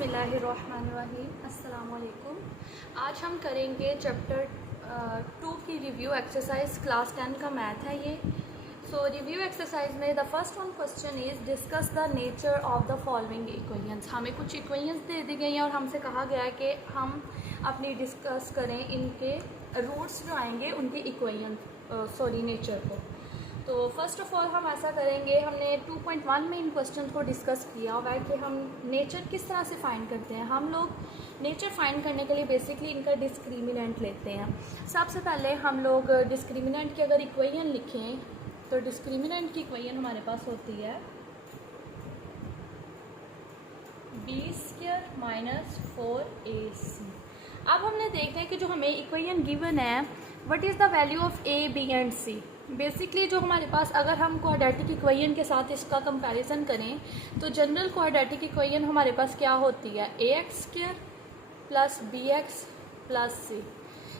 बिस्मिल्लाहिर्रहमानिर्रहीम। अस्सलाम वालेकुम। आज हम करेंगे चैप्टर 2 की रिव्यू एक्सरसाइज क्लास 10 का मैथ है ये। सो रिव्यू एक्सरसाइज में the first one question is discuss the nature of the following equations. हमें कुछ इक्वेशंस दे दी गई हैं और हमसे कहा गया है कि हम अपनी डिस्कस करें इनके रूट्स जो आएंगे उनकी नेचर को। तो फर्स्ट ऑफ ऑल हम ऐसा करेंगे, हमने 2.1 में इन क्वेश्चन को डिस्कस किया हुआ है कि हम नेचर किस तरह से फाइंड करते हैं। हम लोग नेचर फाइंड करने के लिए बेसिकली इनका डिस्क्रिमिनेंट लेते हैं। सबसे पहले हम लोग डिस्क्रिमिनेंट की अगर इक्वेशन लिखें तो डिस्क्रिमिनेंट की इक्वेशन हमारे पास होती है b² - 4ac। अब हमने देखा है कि जो हमें इक्वेशन गिवन है what is the value of a, b and c। Basically जो हमारे पास, अगर हम क्वाड्रेटिक इक्वेशन के साथ इसका कंपैरिजन करें तो जनरल क्वाड्रेटिक इक्वेशन हमारे पास क्या होती है, ax² + bx + c।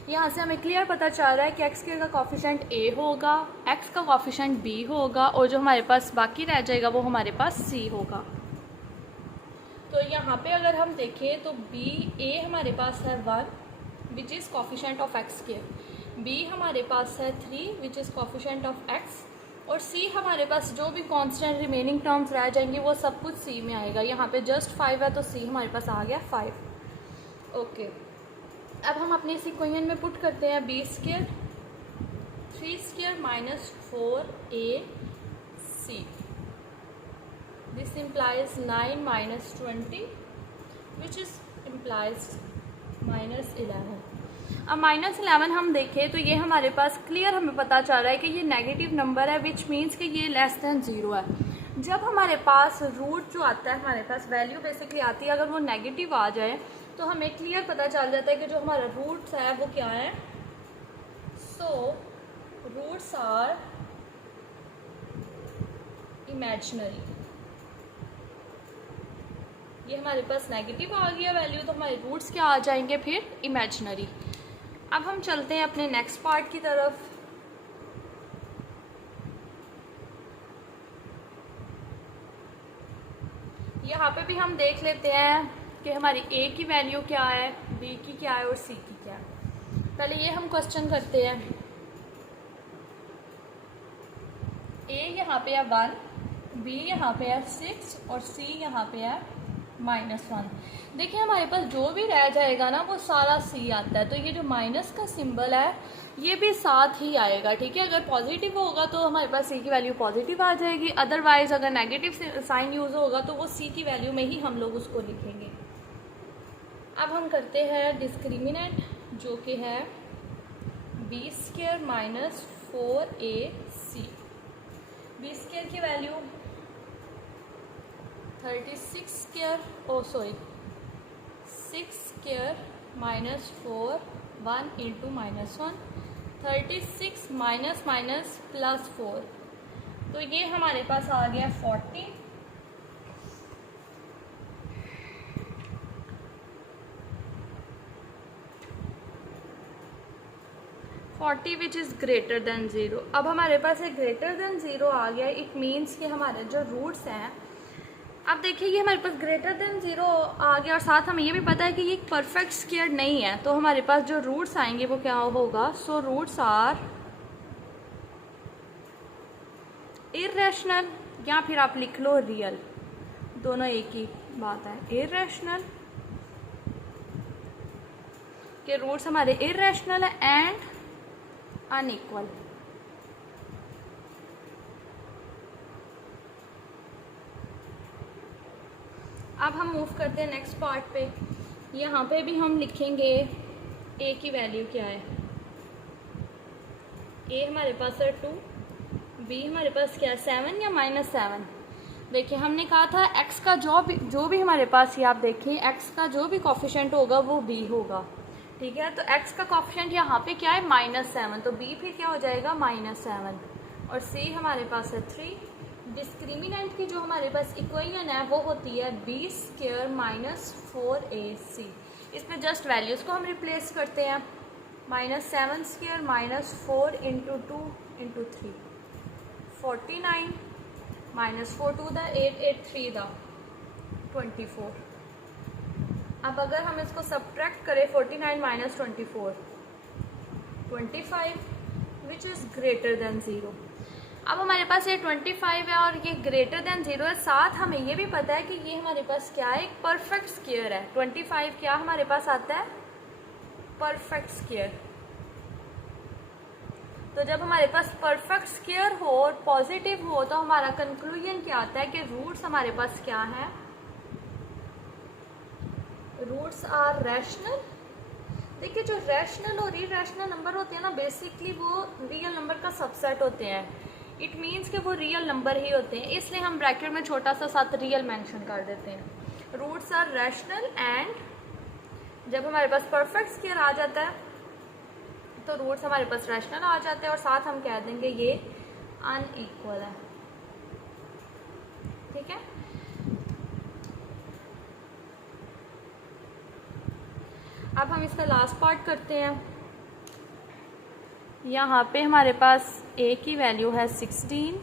यहाँ से हमें क्लियर पता चल रहा है कि x² का कॉफिशेंट a होगा, x का कॉफिशेंट b होगा और जो हमारे पास बाकी रह जाएगा वो हमारे पास c होगा। तो यहाँ पे अगर हम देखें तो a हमारे पास है 1 which is coefficient of x², b हमारे पास है 3 which is coefficient of x, और c हमारे पास जो भी कांस्टेंट रिमेनिंग टर्म्स रह जाएंगे वो सब कुछ c में आएगा। यहाँ पे जस्ट 5 है तो c हमारे पास आ गया 5। ओके, अब हम अपने इस इक्वेशन में पुट करते हैं b² 3² - 4ac। This implies 9 - 20 which is implies -11। अब -11 हम देखें तो ये हमारे पास क्लियर हमें पता चल रहा है कि ये नेगेटिव नंबर है विच मीन्स कि ये लेस दैन 0 है। जब हमारे पास रूट जो आता है, हमारे पास वैल्यू बेसिकली आती है, अगर वो नेगेटिव आ जाए तो हमें क्लियर पता चल जाता है कि जो हमारा रूट्स है वो क्या है। So roots are imaginary. ये हमारे पास नेगेटिव आ गया वैल्यू तो हमारे रूट्स क्या आ जाएंगे फिर, इमेजिनरी। अब हम चलते हैं अपने नेक्स्ट पार्ट की तरफ। यहाँ पे भी हम देख लेते हैं कि हमारी a की वैल्यू क्या है, b की क्या है और c की क्या है। पहले ये हम क्वेश्चन करते हैं। a यहाँ पे है 1, b यहाँ पे है 6 और c यहाँ पे है -1। देखिए हमारे पास जो भी रह जाएगा ना वो सारा c आता है, तो ये जो माइनस का सिंबल है ये भी साथ ही आएगा, ठीक है। अगर पॉजिटिव होगा तो हमारे पास c की वैल्यू पॉजिटिव आ जाएगी, अदरवाइज अगर नेगेटिव साइन यूज होगा तो वो c की वैल्यू में ही हम लोग उसको लिखेंगे। अब हम करते हैं डिस्क्रिमिनेंट जो कि है b² - 4ac। b² की वैल्यू 6² -4 1 × -1 36 -4, तो ये हमारे पास आ गया 40। Which is greater than 0। अब हमारे पास एक ग्रेटर देन 0 आ गया, इट मीन्स कि हमारे जो रूट्स हैं, अब देखिए ये हमारे पास ग्रेटर देन 0 आ गया और साथ हमें ये भी पता है कि ये परफेक्ट स्क्वायर नहीं है, तो हमारे पास जो रूट्स आएंगे वो क्या होगा। सो रूट्स आर इररेशनल, या फिर आप लिख लो रियल, दोनों एक ही बात है। इररेशनल के रूट्स हमारे इररेशनल है एंड अनइक्वल। अब हम मूव करते हैं नेक्स्ट पार्ट पे। यहाँ पे भी हम लिखेंगे a की वैल्यू क्या है। a हमारे पास है 2, b हमारे पास क्या है 7 या -7। देखिए हमने कहा था x का जो भी हमारे पास, ये आप देखिए x का जो भी कॉफिशेंट होगा वो b होगा, ठीक है। तो x का कॉफिशेंट यहाँ पे क्या है -7, तो b फिर क्या हो जाएगा -7 और c हमारे पास है 3। डिस्क्रिमिनेंट की जो हमारे पास इक्वेशन है वो होती है b² - 4ac। इसमें जस्ट वैल्यूज़ को हम रिप्लेस करते हैं। -7² - 4 × 2 × 3 49 -4 2 8 8 3 24। अब अगर हम इसको सब्ट्रैक्ट करें 49 minus 24, 25 which is greater than 0। अब हमारे पास ये 25 है और ये ग्रेटर देन 0 है। साथ हमें ये भी पता है कि ये हमारे पास क्या है, एक परफेक्ट स्क्वायर है। 25 क्या हमारे पास आता है, परफेक्ट स्क्वायर। तो जब हमारे पास परफेक्ट स्क्वायर हो और पॉजिटिव हो तो हमारा कंक्लूजन क्या आता है कि रूट्स हमारे पास क्या है, रूट्स आर रैशनल। देखिए जो रैशनल और इरेशनल नंबर होते हैं ना, बेसिकली वो रियल नंबर का सबसेट होते हैं। इट मीन्स कि वो रियल नंबर ही होते हैं, इसलिए हम ब्रैकेट में छोटा सा साथ रियल मेंशन कर देते हैं। रूट्स आर रैशनल एंड जब हमारे पास परफेक्ट स्क्वायर आ जाता है तो रूट्स हमारे पास रैशनल आ जाते हैं और साथ हम कह देंगे ये अनइक्वल है। ठीक है, अब हम इसका लास्ट पार्ट करते हैं। यहाँ पे हमारे पास a की वैल्यू है 16,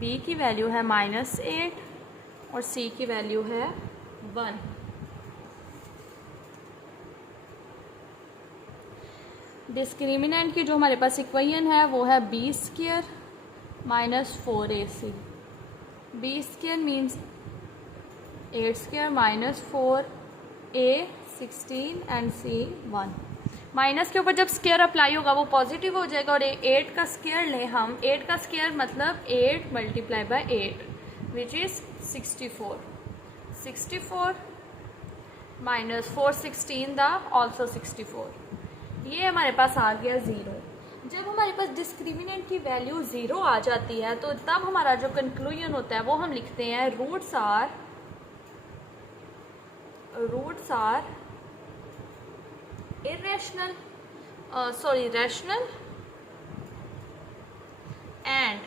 b की वैल्यू है -8 और c की वैल्यू है 1। डिस्क्रिमिनेंट की जो हमारे पास इक्वेशन है वो है b square minus 4ac। b square means 8 square minus 4a 16 and c 1। Minus के ऊपर जब स्क्वायर अप्लाई होगा वो पॉजिटिव हो जाएगा और 8 का स्क्वायर लें हम, 8 का स्क्वायर मतलब 8 multiply by 8 which is 64। 64 minus 416 the also 64। ये हमारे पास आ गया 0। जब हमारे पास डिस्क्रिमिनेंट की वैल्यू 0 आ जाती है तो तब हमारा जो कंक्लूजन होता है वो हम लिखते हैं roots are irrational rational and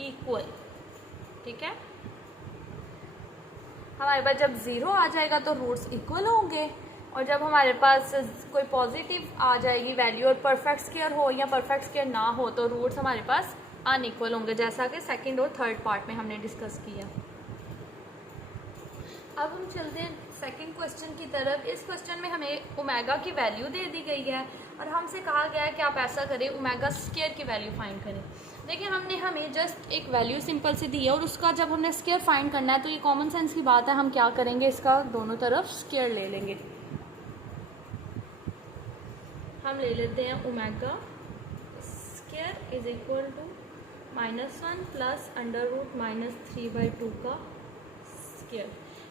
equal। ठीक है, हमारे पास जब 0 आ जाएगा तो रूट्स इक्वल होंगे और जब हमारे पास कोई पॉजिटिव आ जाएगी वैल्यू और परफेक्ट स्क्वायर हो या परफेक्ट स्क्वायर ना हो तो रूट्स हमारे पास अनइक्वल होंगे, जैसा कि सेकंड और थर्ड पार्ट में हमने डिस्कस किया। अब हम चलते हैं सेकंड क्वेश्चन की तरफ। इस क्वेश्चन में हमें ओमेगा की वैल्यू दे दी गई है और हमसे कहा गया है कि आप ऐसा करें, ओमेगा स्क्वायर की वैल्यू फाइंड करें। देखिए हमने हमें जस्ट एक वैल्यू सिंपल से दी है और उसका जब हमने स्क्वायर फाइंड करना है तो ये कॉमन सेंस की बात है, हम क्या करेंगे, इसका दोनों तरफ स्क्वायर ले लेंगे। हम ले लेते हैं omega square is equal to -1 plus √-3/2 का स्क्वायर।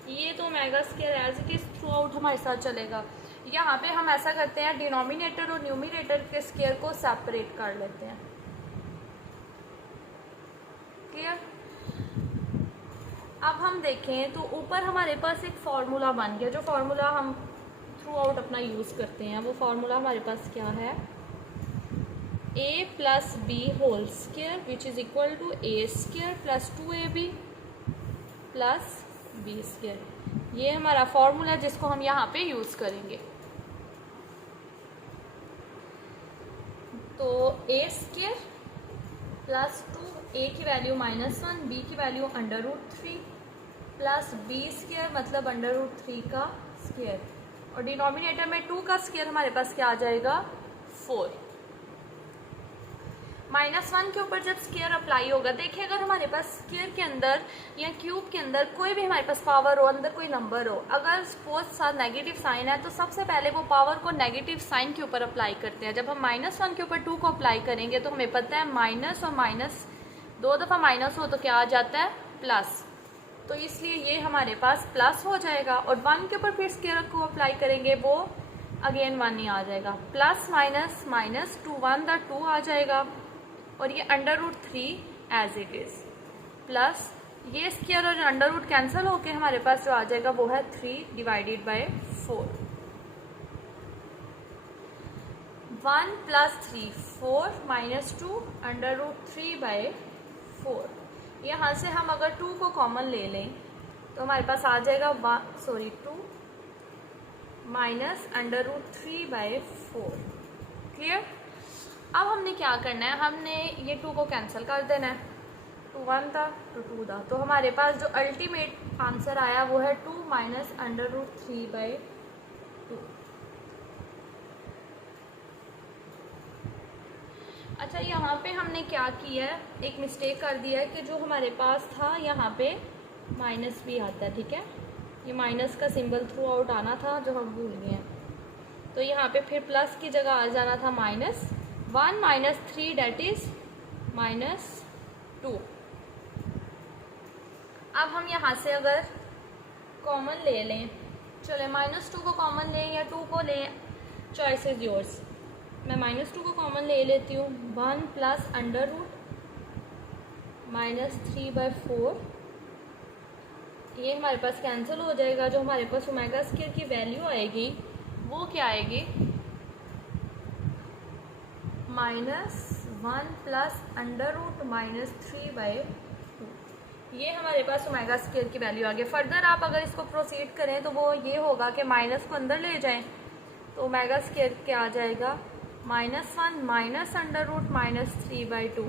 ये तो omega square as it is throughout हमारे साथ चलेगा। यहाँ पे हम ऐसा करते हैं, डिनोमिनेटर और न्यूमिनेटर के स्क्वायर को सेपरेट कर लेते हैं। क्लियर। अब हम देखें तो ऊपर हमारे पास एक फार्मूला बन गया, जो फार्मूला हम थ्रू आउट अपना यूज़ करते हैं। वो फार्मूला हमारे पास क्या है, a plus B whole square which is equal to a square plus 2ab plus B square. ये हमारा फॉर्मूला जिसको हम यहाँ पे यूज़ करेंगे। तो a स्क्वायर प्लस 2, a की वैल्यू -1, b की वैल्यू √3 प्लस b स्क्वायर मतलब √3 का स्क्वायर और डिनोमिनेटर में 2 का स्क्वायर हमारे पास क्या आ जाएगा, 4। -1 के ऊपर जब स्क्वायर अप्लाई होगा, देखिए अगर हमारे पास स्क्वायर के अंदर या क्यूब के अंदर कोई भी हमारे पास पावर हो, अंदर कोई नंबर हो, अगर सपोज साथ नेगेटिव साइन है तो सबसे पहले वो पावर को नेगेटिव साइन के ऊपर अप्लाई करते हैं। जब हम -1 के ऊपर 2 को अप्लाई करेंगे तो हमें पता है माइनस और माइनस 2 दफ़ा माइनस हो तो क्या आ जाता है, प्लस। तो इसलिए ये हमारे पास प्लस हो जाएगा और 1 के ऊपर फिर स्क्वायर को अप्लाई करेंगे, वो अगेन 1 ही आ जाएगा। प्लस माइनस माइनस 2 1 द 2 आ जाएगा और ये √3 एज इट इज़ प्लस ये स्क्वायर और अंडर कैंसिल होके हमारे पास जो आ जाएगा वो है 3 डिवाइडेड बाय 4। 1 plus 3 4 minus 2 √3/4। यहाँ से हम अगर 2 को कॉमन ले लें तो हमारे पास आ जाएगा 2 माइनस √3/4। क्लियर। अब हमने क्या करना है, हमने ये 2 को कैंसिल कर देना है। टू 1 था, टू 2 था। तो हमारे पास जो अल्टीमेट आंसर आया वो है 2 माइनस अंडर रूट 3/2। अच्छा, यहाँ पे हमने क्या किया है, एक मिस्टेक कर दिया है कि जो हमारे पास था यहाँ पे माइनस भी आता है, ठीक है। ये माइनस का सिंबल थ्रू आउट आना था जो हम भूल गए हैं। तो यहाँ पे फिर प्लस की जगह आ जाना था -1 माइनस 3 डेट इज -2। अब हम यहाँ से अगर कॉमन ले लें, चले -2 को कॉमन लें या 2 को लें, चॉइस इज योर्स। मैं -2 को कॉमन ले लेती हूँ। 1 प्लस अंडर रूट -3/4, ये हमारे पास कैंसिल हो जाएगा। जो हमारे पास ओमेगा स्क्वायर की वैल्यू आएगी वो क्या आएगी, -1 प्लस अंडर रूट -3/2। ये हमारे पास ओमेगा स्क्वायर की वैल्यू आ गई। फर्दर आप अगर इसको प्रोसीड करें तो वो ये होगा कि माइनस को अंदर ले जाएं तो ओमेगा स्क्वायर क्या आ जाएगा, -1 माइनस अंडर रूट -3/2।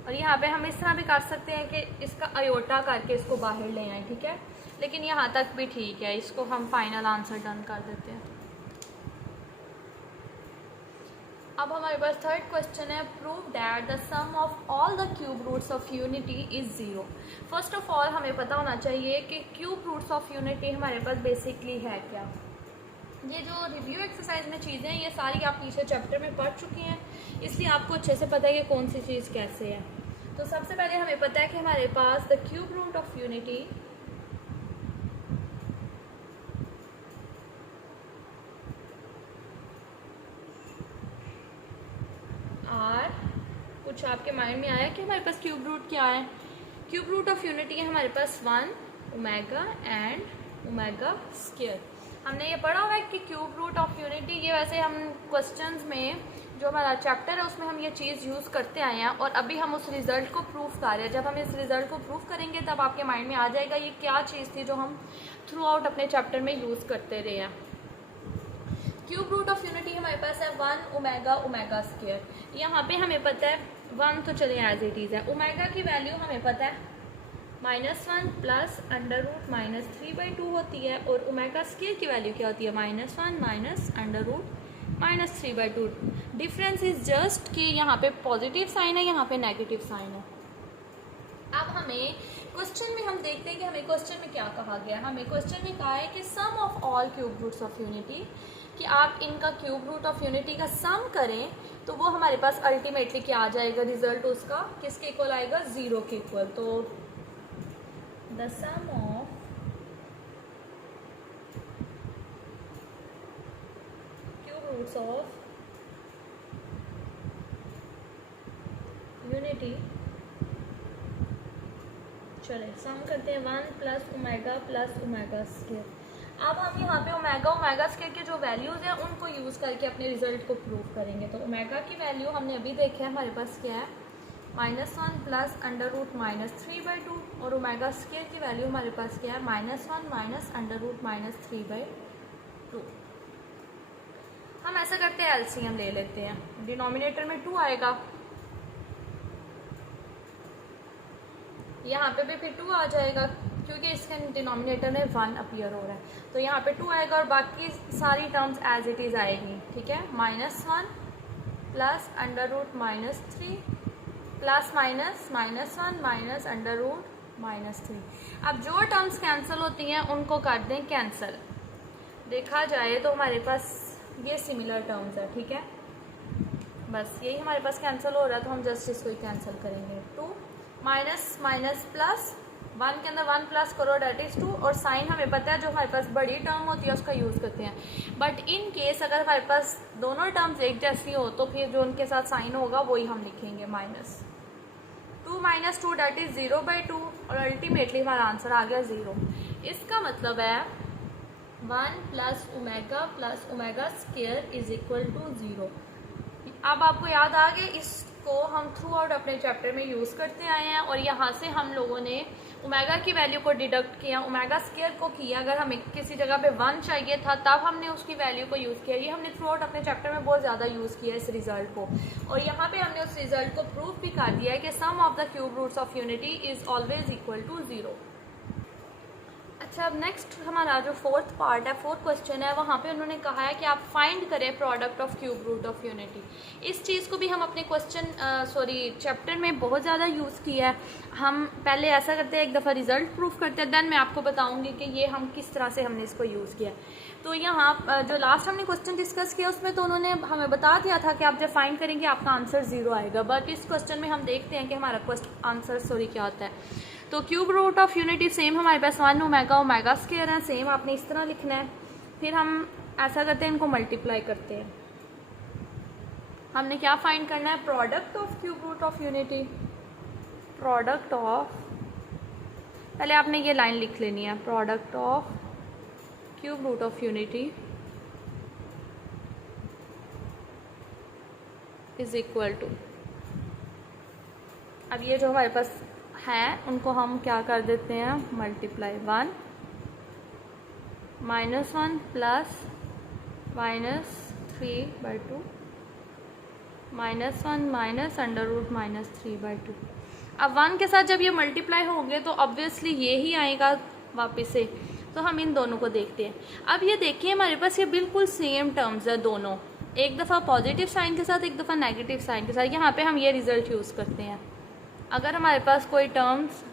और यहाँ पे हम इस तरह भी कर सकते हैं कि इसका अयोटा करके इसको बाहर ले आएँ, ठीक है। लेकिन यहाँ तक भी ठीक है, इसको हम फाइनल आंसर डन कर देते हैं। अब हमारे पास थर्ड क्वेश्चन है, prove that the sum of all the cube roots of unity is 0। First of all हमें पता होना चाहिए कि क्यूब रूट्स ऑफ यूनिटी हमारे पास बेसिकली है क्या। ये जो रिव्यू एक्सरसाइज में चीज़ें हैं ये सारी आप पीछे चैप्टर में पढ़ चुकी हैं, इसलिए आपको अच्छे से पता है कि कौन सी चीज़ कैसे है। तो सबसे पहले हमें पता है कि हमारे पास the cube root of unity are, कुछ आपके माइंड में आया कि हमारे पास क्यूब रूट क्या है। क्यूब रूट ऑफ यूनिटी है हमारे पास 1 ओमेगा एंड ओमेगा स्क्वायर। हमने ये पढ़ा हुआ है कि क्यूब रूट ऑफ यूनिटी, ये वैसे हम क्वेश्चंस में जो हमारा चैप्टर है उसमें हम ये चीज़ यूज़ करते आए हैं और अभी हम उस रिज़ल्ट को प्रूफ कर रहे हैं। जब हम इस रिज़ल्ट को प्रूफ करेंगे तब आपके माइंड में आ जाएगा ये क्या चीज़ थी जो हम थ्रू आउट अपने चैप्टर में यूज़ करते रहे हैं। क्यूब रूट ऑफ यूनिटी हमारे पास है 1 ओमेगा ओमेगा स्क्वायर। यहाँ पे हमें पता है 1 तो चले एज इट इज़ है। ओमेगा की वैल्यू हमें पता है -1 प्लस अंडर रूट -3/2 होती है और ओमेगा स्क्वायर की वैल्यू क्या होती है, -1 minus under root -3/2। Difference is just कि यहाँ पे पॉजिटिव साइन है, यहाँ पे नेगेटिव साइन है। अब हमें क्वेश्चन में हम देखते हैं कि हमें क्वेश्चन में क्या कहा गया। हमें क्वेश्चन में कहा है कि sum of all cube roots of unity, कि आप इनका क्यूब रूट ऑफ यूनिटी का सम करें तो वो हमारे पास अल्टीमेटली क्या आ जाएगा, रिजल्ट उसका किसके इक्वल आएगा, 0 के इक्वल। तो the sum of cube roots of unity, चले सम करते हैं 1 प्लस ओमेगा स्क्वायर। अब हम यहाँ पे ओमेगा स्क्वायर के जो वैल्यूज़ हैं उनको यूज़ करके अपने रिजल्ट को प्रूव करेंगे। तो ओमेगा की वैल्यू हमने अभी देखा है हमारे पास क्या है, -1 प्लस अंडर रूट -3/2 और ओमेगा स्क्वायर की वैल्यू हमारे पास क्या है, -1 माइनस अंडर रूट -3/2। हम ऐसा करते हैं एलसीएम ले लेते हैं। डिनोमिनेटर में 2 आएगा, यहाँ पे भी फिर 2 आ जाएगा क्योंकि इसके डिनोमिनेटर में 1 अपीयर हो रहा है। तो यहाँ पे 2 आएगा और बाकी सारी टर्म्स एज इट इज़ आएगी, ठीक है। -1 plus under root -3 plus -1 minus under root -3। अब जो टर्म्स कैंसिल होती हैं उनको कर दें कैंसिल। देखा जाए तो हमारे पास ये सिमिलर टर्म्स है, ठीक है। बस यही हमारे पास कैंसिल हो रहा है तो हम जस्ट इसको ही कैंसिल करेंगे। 2 माइनस माइनस प्लस, 1 के अंदर 1 प्लस करो डेट इज़ 2। और साइन हमें पता है जो हमारे पास बड़ी टर्म होती है उसका यूज़ करते हैं। बट इन केस अगर हमारे पास दोनों टर्म्स एक जैसी हो तो फिर जो उनके साथ साइन होगा वही हम लिखेंगे, -2 माइनस 2 डेट इज़ 0/2 और अल्टीमेटली हमारा आंसर आ गया 0। इसका मतलब है 1 plus omega square is equal to 0। अब आपको याद आ गया, इसको हम थ्रू आउट अपने चैप्टर में यूज़ करते आए हैं और यहाँ से हम लोगों ने ओमेगा की वैल्यू को डिडक्ट किया, ओमेगा स्क्वायर को किया, अगर हमें किसी जगह पे 1 चाहिए था तब हमने उसकी वैल्यू को यूज़ किया। ये हमने थ्रू आउट अपने चैप्टर में बहुत ज़्यादा यूज़ किया इस रिजल्ट को, और यहाँ पे हमने उस रिजल्ट को प्रूव भी कर दिया है कि sum of the cube roots of unity is always equal to 0। अच्छा, अब नेक्स्ट हमारा जो फोर्थ पार्ट है, फोर्थ क्वेश्चन है, वहाँ पे उन्होंने कहा है कि आप फाइंड करें product of cube root of unity. इस चीज़ को भी हम अपने चैप्टर में बहुत ज़्यादा यूज़ किया है। हम पहले ऐसा करते हैं, एक दफ़ा रिजल्ट प्रूफ करते हैं, देन मैं आपको बताऊँगी कि ये हम किस तरह से हमने इसको यूज़ किया। तो यहाँ जो लास्ट हमने क्वेश्चन डिस्कस किया उसमें तो उन्होंने हमें बता दिया था कि आप जब फाइंड करेंगे आपका आंसर 0 आएगा, बट इस क्वेश्चन में हम देखते हैं कि हमारा आंसर क्या होता है। तो cube root of unity same हमारे पास 1 ओमेगा स्क्वायर है, सेम आपने इस तरह लिखना है। फिर हम ऐसा करते हैं, इनको मल्टीप्लाई करते हैं। हमने क्या फाइंड करना है, product of cube root of unity, product of, पहले आपने ये लाइन लिख लेनी है, product of cube root of unity is equal to, अब ये जो हमारे पास हैं उनको हम क्या कर देते हैं, multiply 1 -1 plus -3/2 -1 minus under root -3/2। अब 1 के साथ जब ये मल्टीप्लाई होंगे तो ऑब्वियसली ये ही आएगा वापस से, तो हम इन दोनों को देखते हैं। अब ये देखिए हमारे पास ये बिल्कुल सेम टर्म्स है दोनों, एक दफ़ा पॉजिटिव साइन के साथ, एक दफ़ा नेगेटिव साइन के साथ। यहाँ पे हम ये रिज़ल्ट यूज़ करते हैं। अगर हमारे पास कोई टर्म्स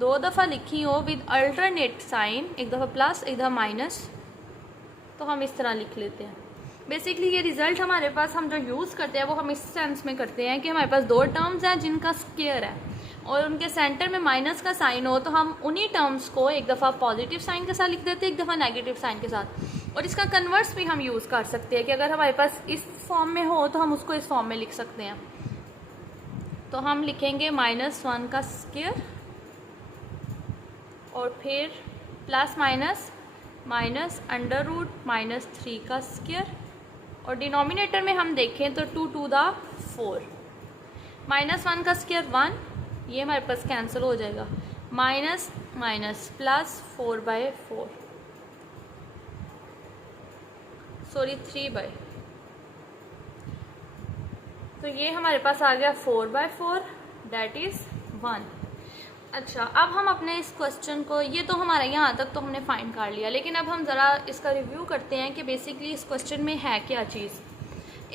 2 दफ़ा लिखी हो विद अल्टरनेट साइन, एक दफ़ा प्लस एक दफ़ा माइनस, तो हम इस तरह लिख लेते हैं। बेसिकली ये रिज़ल्ट हमारे पास हम जो यूज़ करते हैं वो हम इस सेंस में करते हैं कि हमारे पास 2 टर्म्स हैं जिनका स्क्वायर है और उनके सेंटर में माइनस का साइन हो, तो हम उन्हीं टर्म्स को एक दफ़ा पॉजिटिव साइन के साथ लिख देते हैं, एक दफ़ा नेगेटिव साइन के साथ। और इसका कन्वर्स भी हम यूज़ कर सकते हैं कि अगर हमारे पास इस फॉर्म में हो तो हम उसको इस फॉर्म में लिख सकते हैं। तो हम लिखेंगे -1 का स्क्वायर और फिर प्लस माइनस अंडर रूट -3 का स्क्वायर, और डिनोमिनेटर में हम देखें तो 2 to the 4, -1 का स्क्वायर 1, ये हमारे पास कैंसिल हो जाएगा, माइनस माइनस प्लस 4/4, सॉरी 3/, तो ये हमारे पास आ गया 4/4, दैट इज़ 1। अच्छा, अब हम अपने इस क्वेश्चन को, ये तो हमारा यहाँ तक तो हमने फाइंड कर लिया, लेकिन अब हम ज़रा इसका रिव्यू करते हैं कि बेसिकली इस क्वेश्चन में है क्या चीज़।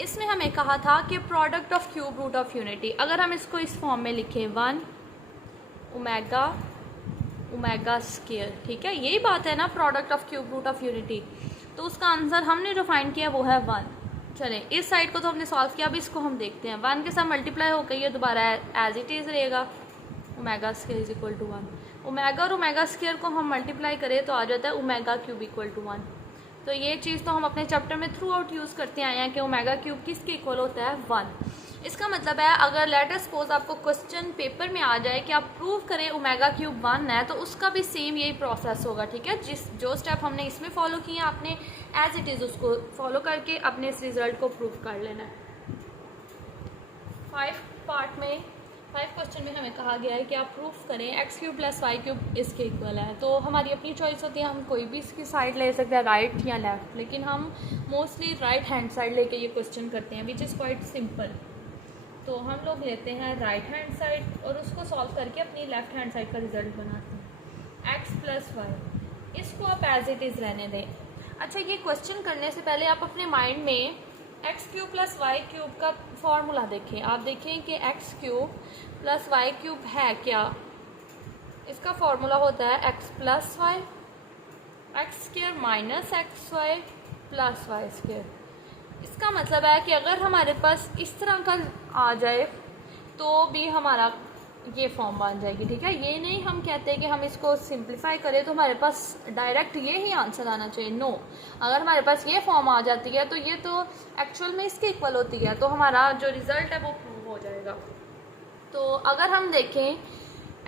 इसमें हमें कहा था कि product of cube root of unity, अगर हम इसको इस फॉर्म में लिखें 1 ओमेगा स्क्वायर, ठीक है, यही बात है ना, product of cube root of unity, तो उसका आंसर हमने जो फाइंड किया वो है 1। चलें, इस साइड को तो हमने सॉल्व किया, अब इसको हम देखते हैं। 1 के साथ मल्टीप्लाई होकर ये दोबारा एज इट इज़ रहेगा, omega square is equal to 1। Omega और ओमेगा स्क्वायर को हम मल्टीप्लाई करें तो आ जाता है ओमेगा क्यूब इक्वल टू 1। तो ये चीज़ तो हम अपने चैप्टर में थ्रू आउट यूज़ करते आए हैं कि ओमेगा क्यूब किसके इक्वल होता है, 1। इसका मतलब है अगर लेटर सपोज आपको क्वेश्चन पेपर में आ जाए कि आप प्रूव करें ओमेगा क्यूब 1 है, तो उसका भी सेम यही प्रोसेस होगा, ठीक है। जो स्टेप हमने इसमें फॉलो किए आपने एज इट इज़ उसको फॉलो करके अपने इस रिजल्ट को प्रूव कर लेना है। 5 क्वेश्चन में हमें कहा गया है कि आप प्रूफ करें x³ + y³ इसके इक्वल है। तो हमारी अपनी चॉइस होती है, हम कोई भी इसकी साइड ले सकते हैं, राइट या लेफ़्ट, लेकिन हम मोस्टली राइट हैंड साइड लेके ये क्वेश्चन करते हैं, विच इज़ क्वाइट सिंपल। तो हम लोग लेते हैं राइट हैंड साइड और उसको सॉल्व करके अपनी लेफ्ट हैंड साइड का रिजल्ट बनाते हैं। x + y, इसको आप एज इट इज़ रहने दें। अच्छा, ये क्वेश्चन करने से पहले आप अपने माइंड में x³ + y³ का फॉर्मूला देखें। आप देखें कि x³ + y³ है क्या, इसका फॉर्मूला होता है x + y, x² - xy + y²। इसका मतलब है कि अगर हमारे पास इस तरह का आ जाए तो भी हमारा ये फॉर्म बन जाएगी, ठीक है। ये नहीं हम कहते हैं कि हम इसको सिंप्लीफाई करें तो हमारे पास डायरेक्ट ये ही आंसर आना चाहिए, नो। अगर हमारे पास ये फॉर्म आ जाती है तो ये तो एक्चुअल में इसके इक्वल होती है, तो हमारा जो रिज़ल्ट है वो प्रूव हो जाएगा। तो अगर हम देखें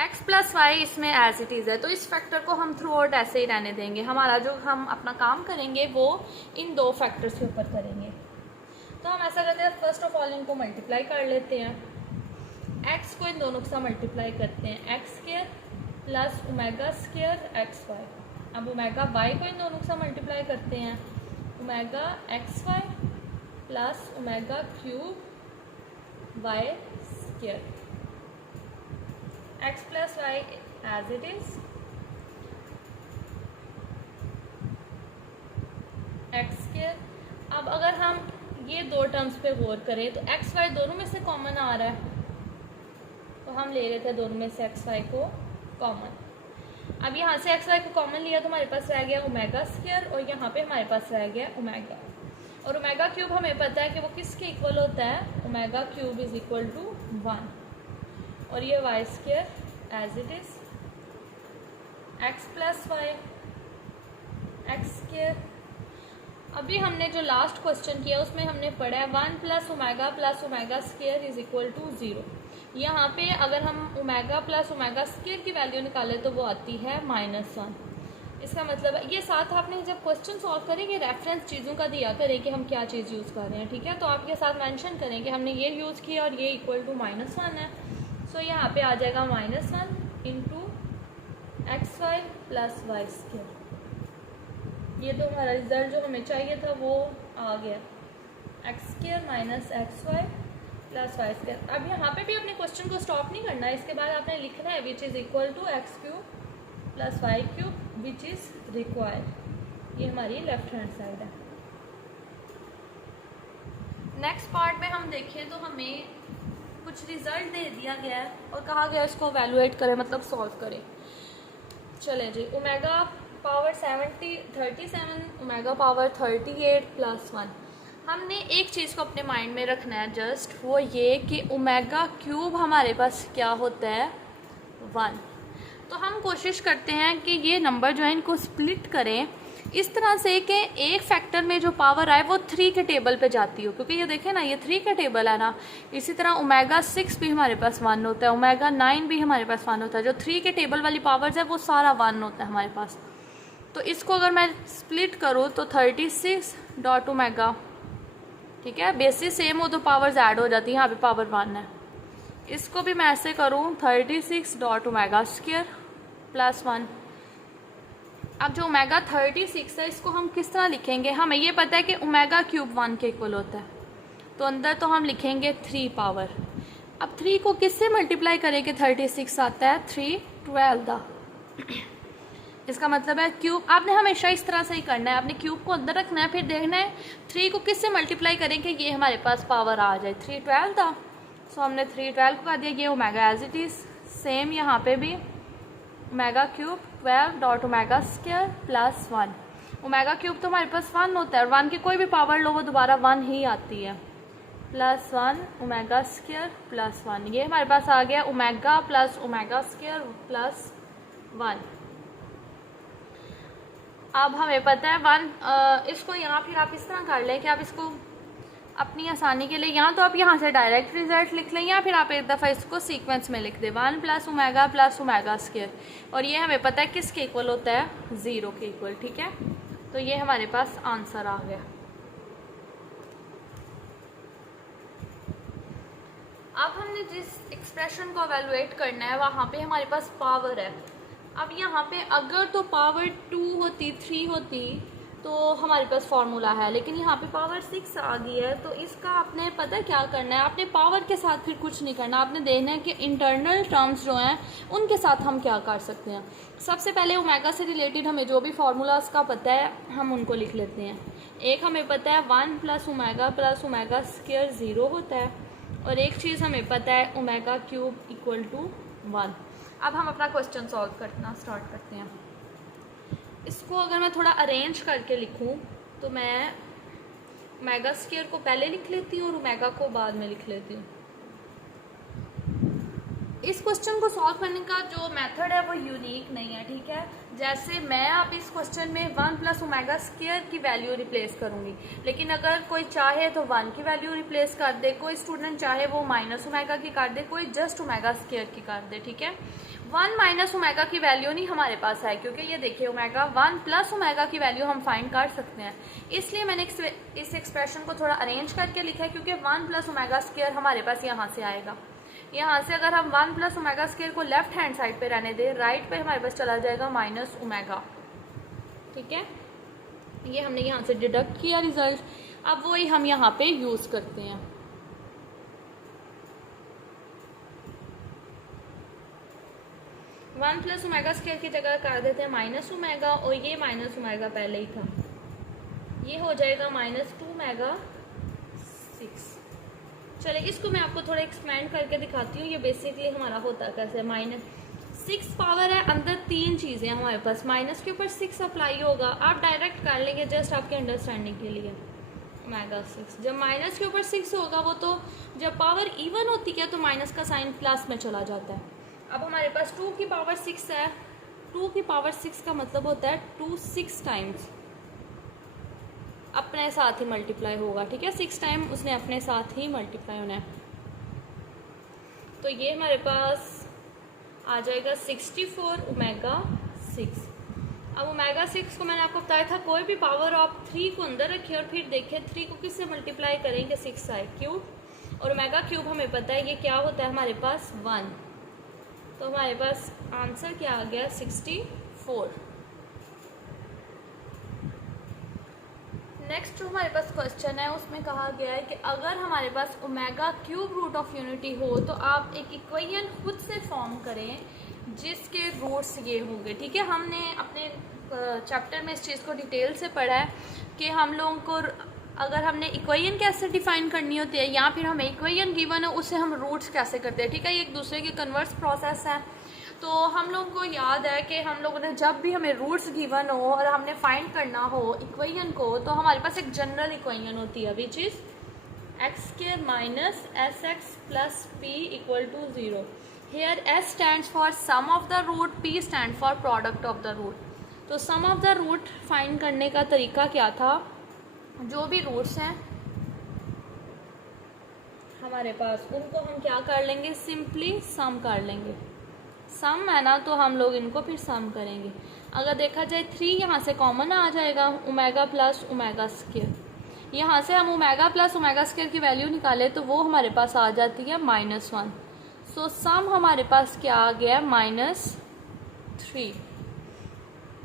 x + y इसमें एज इट इज़ है, तो इस फैक्टर को हम थ्रू आउट ऐसे ही रहने देंगे। हमारा जो हम अपना काम करेंगे वो इन 2 फैक्टर्स के ऊपर करेंगे। तो हम ऐसा करते हैं, फर्स्ट ऑफ ऑल इनको मल्टीप्लाई कर लेते हैं, x को इन दोनों के साथ मल्टीप्लाई करते हैं, x² plus omega square X Y. अब ओमेगा वाई को इन दोनों के साथ मल्टीप्लाई करते हैं, omega X Y plus omega cube Y square, X plus Y as it is, X square. अब अगर हम ये दो टर्म्स पे गौर करें तो एक्स वाई दोनों में से कॉमन आ रहा है, तो हम ले लेते हैं दोनों में से एक्स वाई को कॉमन। अब यहाँ से एक्स वाई को कॉमन लिया तो हमारे पास रह गया ओमेगा स्क्वायर और यहाँ पे हमारे पास रह गया ओमेगा। और ओमेगा क्यूब हमें पता है कि वो किसके इक्वल होता है, omega cube is equal to 1। और ये Y square as it is, X plus Y X square. अभी हमने जो लास्ट क्वेश्चन किया उसमें हमने पढ़ा है 1 plus omega square is equal to 0। यहाँ पे अगर हम ओमेगा प्लस ओमेगा स्क्वायर की वैल्यू निकालें तो वो आती है -1। इसका मतलब है ये साथ आपने जब क्वेश्चन सॉल्व करेंगे रेफरेंस चीज़ों का दिया करें कि हम क्या चीज़ यूज़ कर रहे हैं, ठीक है। तो आपके साथ मेंशन करें कि हमने ये यूज़ किया और ये इक्वल टू -1 है। सो यहाँ पे आ जाएगा -1 into X Y plus Y square. ये तो हमारा रिजल्ट जो हमें चाहिए था वो आ गया, X square minus X Y plus Y square. अब यहाँ पे भी अपने क्वेश्चन को स्टॉप नहीं करना है, इसके बाद आपने लिखना है which is equal to X cube plus Y cube which is required. ये हमारी लेफ्ट हैंड साइड है। नेक्स्ट पार्ट में हम देखें तो हमें कुछ रिजल्ट दे दिया गया है और कहा गया इसको एवेलुएट करें, मतलब सॉल्व करें। चले जी, omega power 37 omega power 38 plus 1। हमने एक चीज़ को अपने माइंड में रखना है जस्ट, वो ये कि ओमेगा क्यूब हमारे पास क्या होता है 1। तो हम कोशिश करते हैं कि ये नंबर जो है इनको स्प्लिट करें इस तरह से कि एक फैक्टर में जो पावर आए वो 3 के टेबल पे जाती हो, क्योंकि ये देखें ना ये 3 का टेबल है ना। इसी तरह ओमेगा 6 भी हमारे पास 1 होता है, ओमेगा 9 भी हमारे पास 1 होता है। जो 3 के टेबल वाली पावर्स है वो सारा 1 होता है हमारे पास। तो इसको अगर मैं स्प्लिट करूँ तो 36 डॉट ओमेगा, ठीक है, बेसिस सेम हो तो पावर्स ऐड हो जाती है, यहाँ पे पावर 1 है। इसको भी मैं ऐसे करूँ 36 डॉट ओमेगा स्क्वायर प्लस 1। अब जो ओमेगा 36 है इसको हम किस तरह लिखेंगे, हमें ये पता है कि ओमेगा क्यूब 1 के इक्वल होता है, तो अंदर तो हम लिखेंगे 3 पावर। अब 3 को किससे मल्टीप्लाई करेंगे, 36 आता है 3 12 इसका मतलब है क्यूब। आपने हमेशा इस तरह से ही करना है, आपने क्यूब को अंदर रखना है, फिर देखना है 3 को किससे मल्टीप्लाई करेंगे ये हमारे पास पावर आ जाए। 3 12 सो हमने 3 12 को कर दिया, ये omega as it is same. यहाँ पे भी omega cube 12 dot omega square plus 1। Omega cube तो हमारे पास 1 होता है और 1 की कोई भी पावर लो वो दोबारा 1 ही आती है, प्लस 1 ओमेगा स्क्वायर प्लस 1। ये हमारे पास आ गया omega plus omega square plus 1। अब हमें पता है 1 इसको यहाँ फिर आप इस तरह कर लें कि आप इसको अपनी आसानी के लिए यहाँ तो आप यहाँ से डायरेक्ट रिजल्ट लिख लें या फिर आप एक दफ़ा इसको सीक्वेंस में लिख दें 1 प्लस ओमेगा स्क्वायर। और ये हमें पता है किसके इक्वल होता है, 0 के इक्वल, ठीक है। तो ये हमारे पास आंसर आ गया। अब हमने जिस एक्सप्रेशन को एवेलुएट करना है वहाँ पे हमारे पास पावर है। अब यहाँ पे अगर तो पावर 2 होती 3 होती तो हमारे पास फार्मूला है, लेकिन यहाँ पे पावर 6 आ गई है। तो इसका आपने पता है क्या करना है, आपने पावर के साथ फिर कुछ नहीं करना, आपने देखना है कि इंटरनल टर्म्स जो हैं उनके साथ हम क्या कर सकते हैं। सबसे पहले ओमेगा से रिलेटेड हमें जो भी फार्मूलाज का पता है हम उनको लिख लेते हैं। एक हमें पता है 1 प्लस ओमेगा स्क्वायर 0 होता है, और एक चीज़ हमें पता है ओमेगा क्यूब इक्वल टू 1। अब हम अपना क्वेश्चन सॉल्व करना स्टार्ट करते हैं। इसको अगर मैं थोड़ा अरेंज करके लिखूं तो मैं ओमेगा स्क्वायर को पहले लिख लेती हूँ और ओमेगा को बाद में लिख लेती हूँ। इस क्वेश्चन को सॉल्व करने का जो मेथड है वो यूनिक नहीं है, ठीक है। जैसे मैं अब इस क्वेश्चन में 1 प्लस ओमेगा स्क्वायर की वैल्यू रिप्लेस करूँगी, लेकिन अगर कोई चाहे तो 1 की वैल्यू रिप्लेस कर दे, कोई स्टूडेंट चाहे वो माइनस ओमेगा की कर दे, कोई जस्ट ओमेगा स्क्वायर की कर दे, ठीक है। 1 माइनस ओमेगा की वैल्यू नहीं हमारे पास है, क्योंकि ये देखिए ओमेगा 1 प्लस ओमेगा की वैल्यू हम फाइंड कर सकते हैं। इसलिए मैंने इस एक्सप्रेशन को थोड़ा अरेंज करके लिखा है, क्योंकि 1 प्लस ओमेगा स्क्वायर हमारे पास यहाँ से आएगा। यहाँ से अगर हम 1 प्लस ओमेगा स्क्वायर को लेफ्ट हैंड साइड पे रहने दें, राइट पे हमारे पास चला जाएगा माइनस ओमेगा। ठीक है, ये हमने यहाँ से डिडक्ट किया रिजल्ट। अब वही हम यहाँ पे यूज करते हैं। वन प्लस ओमेगा स्क्वायर की जगह कर देते हैं माइनस ओमेगा, और ये माइनस ओमेगा पहले ही था, ये हो जाएगा माइनस 2 ओमेगा 6। चलिए इसको मैं आपको थोड़ा एक्सपेंड करके दिखाती हूँ। ये बेसिकली हमारा होता कैसे, माइनस 6 पावर है, अंदर 3 चीज़ें हमारे पास, माइनस के ऊपर 6 अप्लाई होगा। आप डायरेक्ट कर लेंगे जस्ट आपके अंडरस्टैंडिंग के लिए। ओमेगा 6 जब माइनस के ऊपर 6 होगा, वो तो जब पावर इवन होती है तो माइनस का साइन प्लस में चला जाता है। अब हमारे पास 2 की पावर 6 है, 2 की पावर 6 का मतलब होता है 2 6 टाइम्स अपने साथ ही मल्टीप्लाई होगा। ठीक है, 6 टाइम उसने अपने साथ ही मल्टीप्लाई होना है। तो ये हमारे पास आ जाएगा 64 ओमेगा 6। अब ओमेगा 6 को मैंने आपको बताया था, कोई भी पावर आप 3 को अंदर रखिए और फिर देखिए 3 को किससे मल्टीप्लाई करेंगे, 6 आए क्यूब, और ओमेगा क्यूब हमें पता है ये क्या होता है हमारे पास 1। तो हमारे पास आंसर क्या आ गया 64। नेक्स्ट जो हमारे पास क्वेश्चन है उसमें कहा गया है कि अगर हमारे पास omega cube root of unity हो तो आप एक इक्वेशन खुद से फॉर्म करें जिसके रूट्स ये होंगे। ठीक है, हमने अपने चैप्टर में इस चीज़ को डिटेल से पढ़ा है कि हम लोगों को अगर हमने इक्वेशन कैसे डिफाइन करनी होती है या फिर हमें इक्वेशन गिवन है उससे हम रूट्स कैसे करते हैं। ठीक है, ये एक दूसरे के कन्वर्स प्रोसेस है। तो हम लोगों को याद है कि हम लोगों ने जब भी हमें रूट्स गिवन हो और हमने फाइंड करना हो इक्वेशन को, तो हमारे पास एक जनरल इक्वेशन होती है which is X square minus S X plus P equal to 0। Here S stands for sum of the root, P stand for product of the root. तो sum of the root find करने का तरीका क्या था, जो भी roots हैं हमारे पास उनको हम क्या कर लेंगे, सिंपली सम कर लेंगे। सम है ना, तो हम लोग इनको फिर सम करेंगे। अगर देखा जाए 3 यहाँ से कॉमन आ जाएगा, ओमेगा प्लस ओमेगा स्क्वायर। यहाँ से हम ओमेगा प्लस ओमेगा स्क्वायर की वैल्यू निकालें तो वो हमारे पास आ जाती है -1। सो सम हमारे पास क्या आ गया, -3।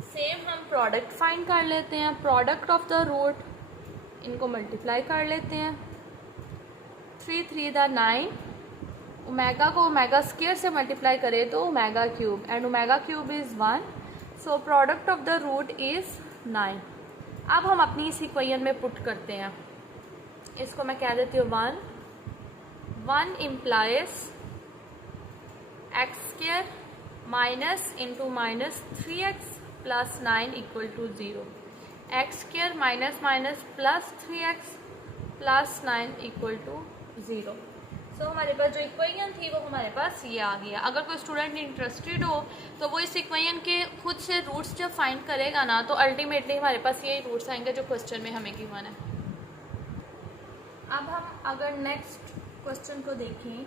सेम हम प्रोडक्ट फाइंड कर लेते हैं, प्रोडक्ट ऑफ द रूट, इनको मल्टीप्लाई कर लेते हैं। 3 3 दा 9, ओमेगा को ओमेगा स्क्वायर से मल्टीप्लाई करें तो omega cube, and omega cube is 1। So product of the root is 9। अब हम अपनी इस इक्वेशन में पुट करते हैं, इसको मैं कह देती हूँ 1 implies X square minus into minus 3x plus 9 equal to 0। X square minus minus plus 3x plus 9 equal to 0। तो हमारे पास जो इक्वेशन थी वो हमारे पास ये आ गया। अगर कोई स्टूडेंट इंटरेस्टेड हो तो वो इस इक्वेशन के खुद से रूट्स जब फाइंड करेगा ना, तो अल्टीमेटली हमारे पास यही रूट्स आएंगे जो क्वेश्चन में हमें गिवन है। अब हम अगर नेक्स्ट क्वेश्चन को देखें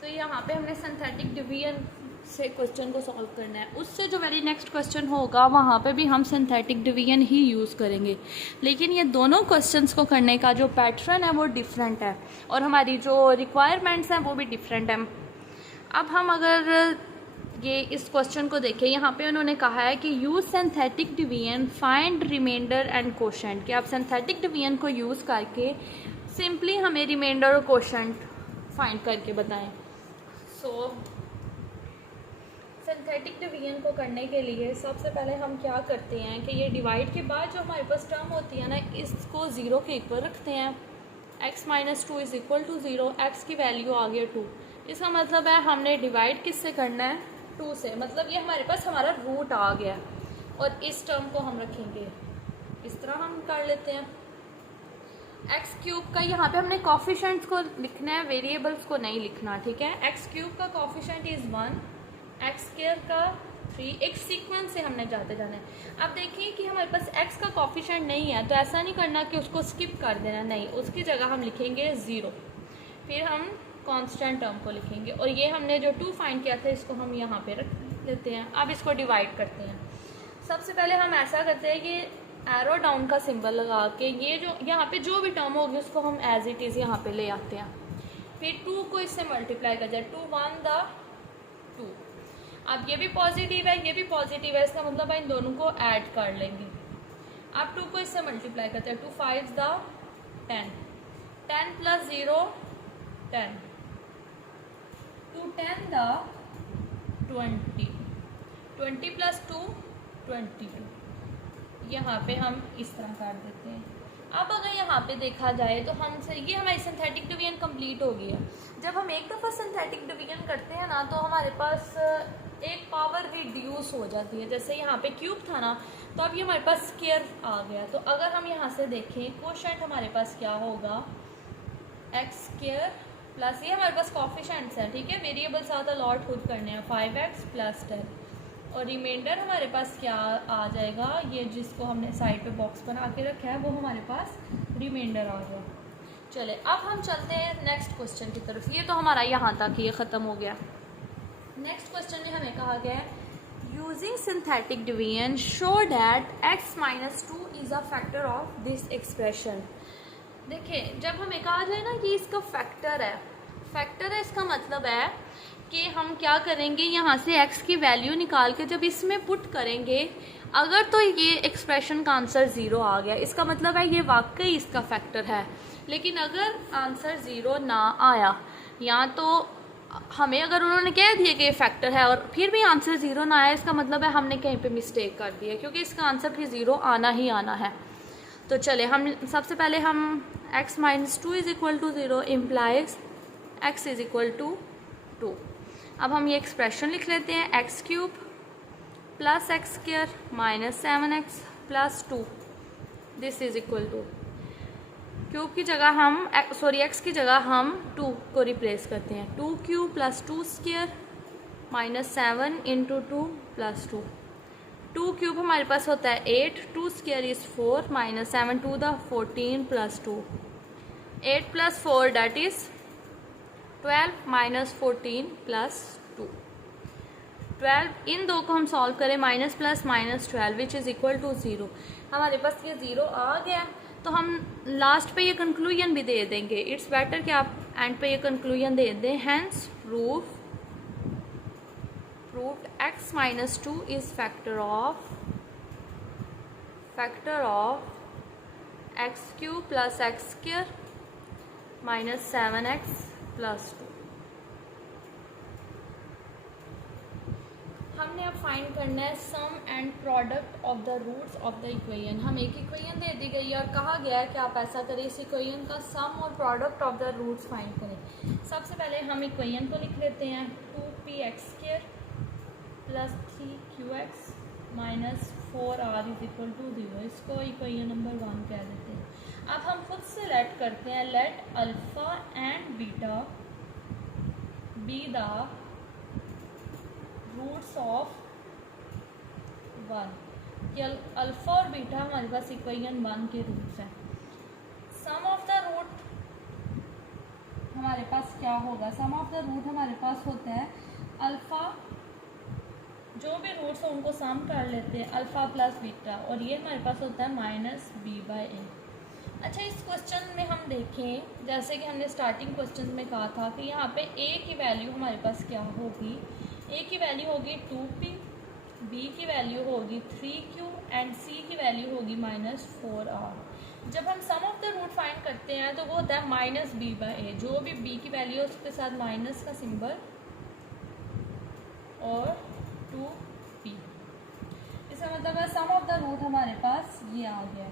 तो यहाँ पे हमने सिंथेटिक डिवीजन से क्वेश्चन को सॉल्व करना है। उससे जो वेरी नेक्स्ट क्वेश्चन होगा वहाँ पे भी हम सिंथेटिक डिवीजन ही यूज़ करेंगे, लेकिन ये दोनों क्वेश्चंस को करने का जो पैटर्न है वो डिफरेंट है और हमारी जो रिक्वायरमेंट्स हैं वो भी डिफरेंट है। अब हम अगर ये इस क्वेश्चन को देखें, यहाँ पे उन्होंने कहा है कि use synthetic division find remainder and quotient, कि आप सिंथेटिक डिवीजन को यूज़ करके सिंपली हमें रिमाइंडर और कोशेंट फाइंड करके बताएं। सो सिंथेटिक डिवीजन को करने के लिए सबसे पहले हम क्या करते हैं कि ये डिवाइड के बाद जो हमारे पास टर्म होती है ना, इसको 0 के इक्वल रखते हैं। x minus 2 is equal to 0, x की वैल्यू आ गया 2। इसका मतलब है हमने डिवाइड किससे करना है, 2 से, मतलब ये हमारे पास हमारा रूट आ गया और इस टर्म को हम रखेंगे, इस तरह हम कर लेते हैं। एक्स क्यूब का यहाँ पे हमने कॉफिशेंट्स को लिखना है, वेरिएबल्स को नहीं लिखना। ठीक है, एक्स क्यूब का कॉफिशेंट इज़ 1, एक्स स्क्वायर का 3, एक सीक्वेंस से हमने जाते जाना है। अब देखिए कि हमारे पास x का कॉफिशेंट नहीं है, तो ऐसा नहीं करना कि उसको स्किप कर देना, नहीं, उसकी जगह हम लिखेंगे 0, फिर हम कांस्टेंट टर्म को लिखेंगे और ये हमने जो 2 फाइंड किया था इसको हम यहाँ पे रख लेते हैं। अब इसको डिवाइड करते हैं। सबसे पहले हम ऐसा करते हैं कि एरो डाउन का सिंबल लगा के ये जो यहाँ पे जो भी टर्म होगी उसको हम एज इट इज़ यहाँ पे ले आते हैं। फिर 2 को इससे मल्टीप्लाई कर जाए, 2 1 द 2। अब ये भी पॉजिटिव है, ये भी पॉजिटिव है, इसका मतलब इन दोनों को ऐड कर लेंगे। अब 2 को इससे मल्टीप्लाई करते हैं, 2 5 द 10, 10 प्लस 0 10, 2 10 द 20, 20 प्लस 2 22। यहाँ पे हम इस तरह काट देते हैं। अब अगर यहाँ पे देखा जाए तो हमसे ये हमारी सिंथेटिक डिवीजन कंप्लीट हो गई है। जब हम एक दफ़ा सिंथेटिक डिवीजन करते हैं ना तो हमारे पास एक पावर रिड्यूस हो जाती है। जैसे यहाँ पे क्यूब था ना, तो अब ये हमारे पास स्क्वायर आ गया। तो अगर हम यहाँ से देखें कोशेंट हमारे पास क्या होगा, एक्स स्क्वायर प्लस ये हमारे पास कॉफिशेंट्स हैं, ठीक है, वेरिएबल्स साथ अलॉट खुद करने हैं, 5x प्लस 10, और रिमाइंडर हमारे पास क्या आ जाएगा, ये जिसको हमने साइड पे बॉक्स बना के रखा है वो हमारे पास रिमाइंडर आ गया। चले अब हम चलते हैं नेक्स्ट क्वेश्चन की तरफ। ये तो हमारा यहाँ तक ये ख़त्म हो गया। नेक्स्ट क्वेश्चन में हमें कहा गया है using synthetic division show that x minus 2 is a factor of this expression. देखिए जब हमें कहा जाए ना कि इसका फैक्टर है इसका मतलब है कि हम क्या करेंगे, यहाँ से x की वैल्यू निकाल के जब इसमें पुट करेंगे, अगर तो ये एक्सप्रेशन का आंसर 0 आ गया, इसका मतलब है ये वाकई इसका फैक्टर है। लेकिन अगर आंसर 0 ना आया, या तो हमें अगर उन्होंने कह दिया कि ये फैक्टर है और फिर भी आंसर 0 ना आया, इसका मतलब है हमने कहीं पे मिस्टेक कर दिया, क्योंकि इसका आंसर फिर 0 आना ही आना है। तो चले हम सबसे पहले हम x minus 2 is equal to 0 implies x is equal to 2। अब हम ये एक्सप्रेशन लिख लेते हैं, X cube plus x square minus 7x plus 2, this is equal to cube की जगह हम एक्स की जगह हम 2 को रिप्लेस करते हैं, 2 cube plus 2 square minus 7 into 2 plus 2, 2 cube हमारे पास होता है 8, 2 square is 4 minus 7 to the 14 plus 2, 8 plus 4 that is 12 minus 14 plus 2, 12 इन दो को हम सॉल्व करें, minus plus minus 12 which is equal to 0। हमारे पास ये 0 आ गया, तो हम लास्ट पे ये कंक्लूजन भी दे देंगे। इट्स बेटर कि आप एंड पे ये कंक्लूजन दे दें, hence proved x minus 2 is factor of x cube plus x square minus 7x plus 2। हमने अब फाइंड करना है sum and product of the roots of the equation. हम एक इक्वेशन दे दी गई है और कहा गया है कि आप ऐसा करें, इस इक्वेशन का सम और product of the roots find करें। सबसे पहले हम इक्वेशन को लिख लेते हैं, 2px² plus 3qx minus 4r is equal to 0। इसको इक्वेशन नंबर 1 कह देते हैं। अब हम खुद से लेट करते हैं, let alpha and beta be the roots of 1, कि अल्फ़ा और बीटा हमारे पास इक्वेशन 1 के रूट्स हैं। सम ऑफ द रूट हमारे पास क्या होगा, सम ऑफ द रूट हमारे पास होता है अल्फ़ा, जो भी रूट्स हैं उनको सम कर लेते हैं, अल्फ़ा प्लस बीटा, और ये हमारे पास होता है माइनस b/a। अच्छा, इस क्वेश्चन में हम देखें, जैसे कि हमने स्टार्टिंग क्वेश्चन में कहा था कि यहाँ पे a की वैल्यू हमारे पास क्या होगी, a की वैल्यू होगी 2p, b की वैल्यू होगी 3q एंड c की वैल्यू होगी माइनस 4r। जब हम सम ऑफ द रूट फाइंड करते हैं तो वो होता है माइनस b/a, जो भी b की वैल्यू है उसके साथ माइनस का सिंबल और 2p। इसका मतलब है सम ऑफ द रूट हमारे पास ये आ गया।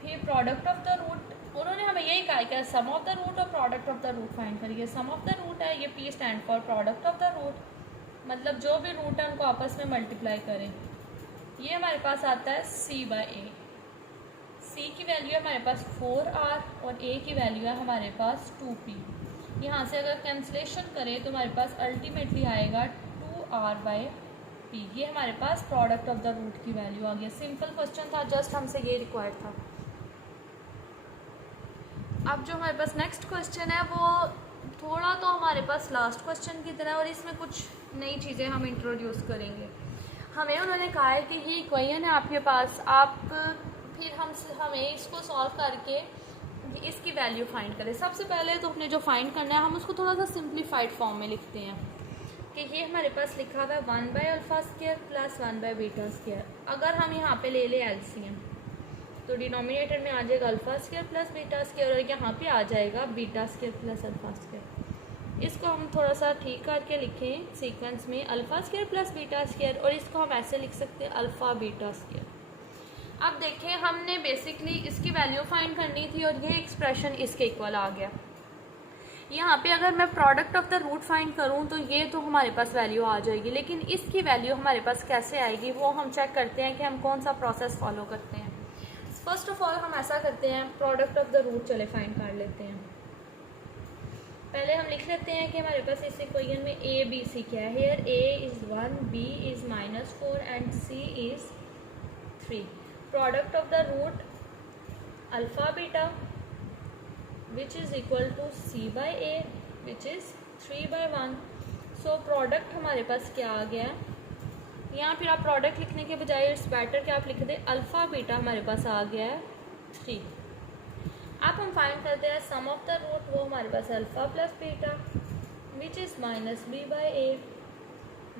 फिर प्रोडक्ट ऑफ द रूट, उन्होंने हमें यही कहा कि सम ऑफ द रूट और product of the root find करिए। सम ऑफ द रूट है, ये p stand for product of the root, मतलब जो भी रूट है उनको आपस में मल्टीप्लाई करें। ये हमारे पास आता है c/a, c की वैल्यू है हमारे पास 4r और a की वैल्यू है हमारे पास 2p। यहाँ से अगर कैंसलेशन करें तो हमारे पास अल्टीमेटली आएगा 2r/p। ये हमारे पास प्रोडक्ट ऑफ द रूट की वैल्यू आ गया। सिंपल क्वेश्चन था, जस्ट हमसे ये रिक्वायर्ड था। अब जो हमारे पास नेक्स्ट क्वेश्चन है वो थोड़ा तो हमारे पास लास्ट क्वेश्चन की तरह, और इसमें कुछ नई चीज़ें हम इंट्रोड्यूस करेंगे। हमें उन्होंने कहा है कि ये इक्वेशन है आपके पास, आप फिर हमें इसको सॉल्व करके कि इसकी वैल्यू फाइंड करें। सबसे पहले तो अपने जो फाइंड करना है हम उसको थोड़ा सा सिंप्लीफाइड फॉर्म में लिखते हैं कि ये हमारे पास लिखा हुआ है 1/α² प्लस 1/β²। अगर हम यहाँ पे ले लें एलसीएम तो डिनोमिनेटर में आ जाएगा α² प्लस β² और यहाँ पे आ जाएगा β² प्लस α²। इसको हम थोड़ा सा ठीक करके लिखें सीक्वेंस में α² प्लस β² और इसको हम ऐसे लिख सकते हैं α/β²। अब देखें हमने बेसिकली इसकी वैल्यू फाइंड करनी थी और ये एक्सप्रेशन इसके इक्वल आ गया। यहाँ पे अगर मैं product of the root find करूँ तो ये तो हमारे पास वैल्यू आ जाएगी, लेकिन इसकी वैल्यू हमारे पास कैसे आएगी वो हम चेक करते हैं कि हम कौन सा प्रोसेस फॉलो करते हैं। फर्स्ट ऑफ ऑल हम ऐसा करते हैं, प्रोडक्ट ऑफ द रूट चले फाइंड कर लेते हैं। पहले हम लिख लेते हैं कि हमारे पास इस इक्वेशन में ए बी सी क्या है। Here a is 1, b is -4 and c is 3। Product of the root α/β which is equal to c/a which is 3/1। So product हमारे पास क्या आ गया है। यहाँ फिर आप प्रोडक्ट लिखने के बजाय इट्स बेटर कि आप लिख दें α/β हमारे पास आ गया है 3। अब हम फाइंड करते हैं सम ऑफ द रूट, वो हमारे पास α plus beta which is -b/a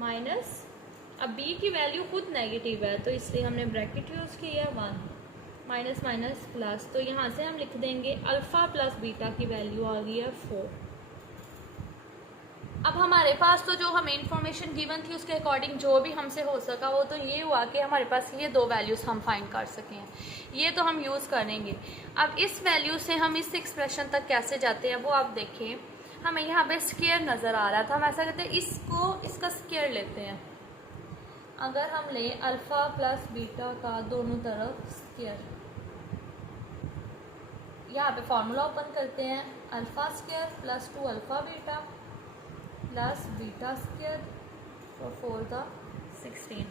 minus, अब b की वैल्यू खुद नेगेटिव है तो इसलिए हमने ब्रैकेट यूज़ किया 1 माइनस माइनस प्लस, तो यहाँ से हम लिख देंगे अल्फ़ा प्लस बीटा की वैल्यू आ गई है 4। अब हमारे पास तो जो हमें इंफॉर्मेशन गिवन थी उसके अकॉर्डिंग जो भी हमसे हो सका वो तो ये हुआ कि हमारे पास ये दो वैल्यूज़ हम फाइंड कर सकें, ये तो हम यूज़ करेंगे। अब इस वैल्यू से हम इस एक्सप्रेशन तक कैसे जाते हैं वो आप देखें। हमें यहाँ पे स्क्वायर नज़र आ रहा था, हम ऐसा करते हैं इसका स्क्वायर लेते हैं। अगर हम लें अल्फ़ा प्लस बीटा का दोनों तरफ स्क्वायर, यहाँ पे फॉर्मूला ओपन करते हैं α² प्लस 2 α/β प्लस β² फॉर 4 द 16।